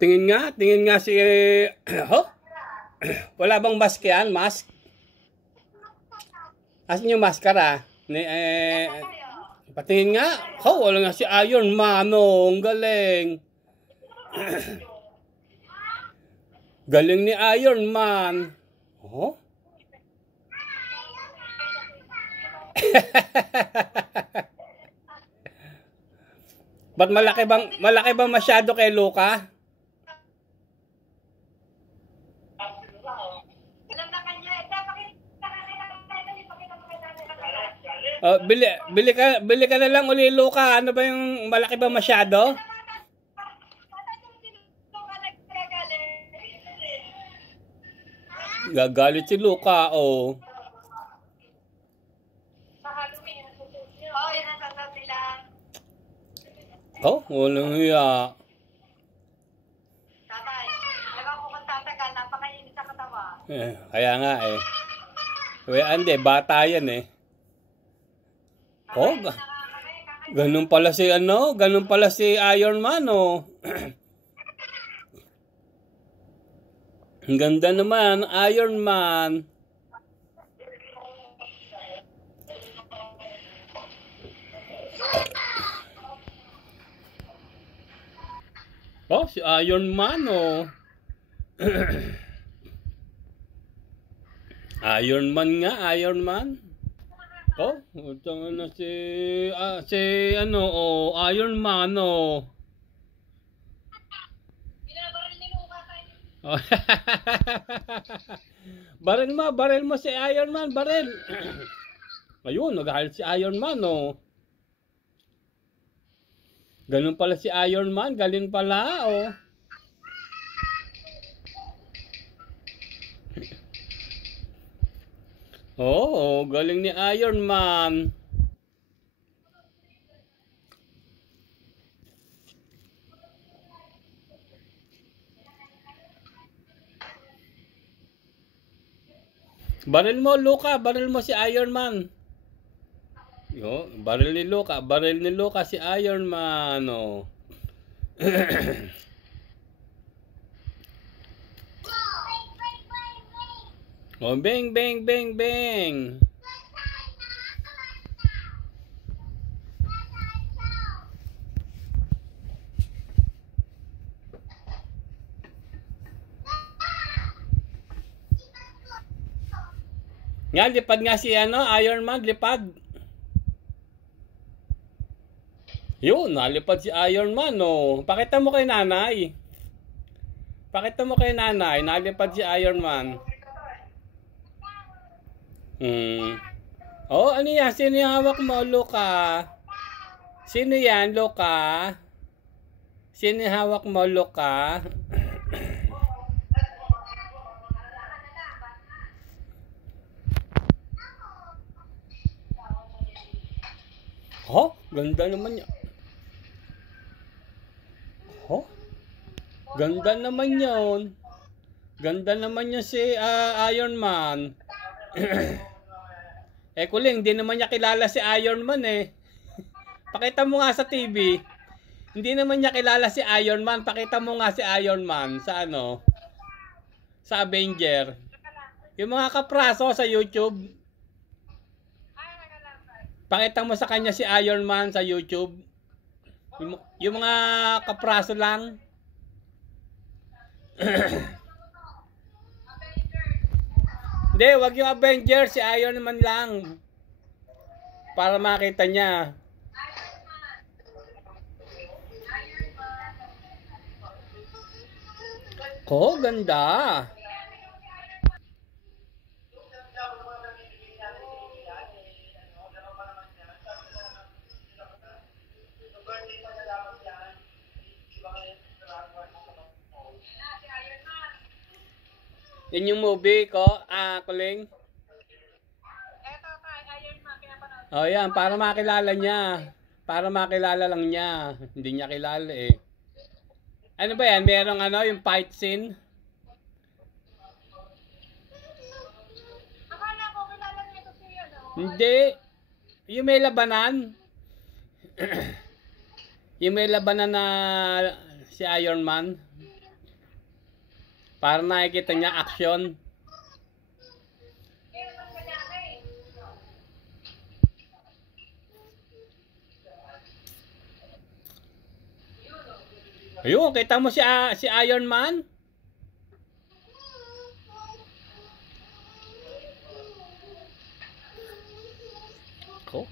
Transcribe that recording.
Tingin nga si oh? Wala bang mask yan? Mask? Asan yung maskara? Patingin nga. Oh, wala nga si Iron Man. Oh, ang galing. Galing ni Iron Man. Oh? Ba't malaki bang masyado kay Luka? Bili ka na lang uli, Luka. Ano ba yung malaki ba masyado? Gagalit si Luka, oh. Oh, walang hiya. Tatay, talaga ko kung tatagal, napakainit sa katawa. Kaya nga eh. Kaya hindi, bata yan eh. Oh, ganun pala si Iron Man, oh. Ang ganda naman, Iron Man. Oh, si Iron Man, oh. Iron Man nga, Iron Man. Oh, utang na si Iron Man, oh. Oh. baril mo si Iron Man, baril. Ayun, naghahalit si Iron Man, oh. Ganun pala si Iron Man, galing pala, oh. Oh, galing ni Iron Man. Baril mo, Luka, baril mo si Iron Man. Yo, baril ni Luka si Iron Man, oh. Oh, bang, bang, bang, bang. Nga, lipad nga si Iron Man, lipad. Yun, nalipad si Iron Man, oh. Pakita mo kay nanay. Nalipad si Iron Man. Oh, ano yan? Sino yung hawak mo, Luka? Sino yan, Luka? Sino yung hawak mo, Luka? Oh, ganda naman niya. Oh, ganda naman yun. Ganda naman niya si Iron Man. Kuling, hindi naman niya kilala si Iron Man eh. Pakita mo nga sa TV. Hindi naman niya kilala si Iron Man. Pakita mo nga si Iron Man sa sa Avenger. Yung mga kapraso sa YouTube. Pakita mo sa kanya si Iron Man sa YouTube. Yung mga kapraso lang. Hindi, wag yung Avenger, si Iron Man lang. Para makita niya. Oh, ganda. Yan yung movie ko, Kuling. Eto, Iron Man, pinapanood. Oh, yan, para makilala niya. Para makilala lang niya. Hindi niya kilala eh. Ano ba yan? Merong yung fight scene? Akala ko kilala niya Hindi. Yung may labanan. Yung may labanan na si Iron Man. Para nakikita niya action. Ayun, kita mo si Iron Man? Ko?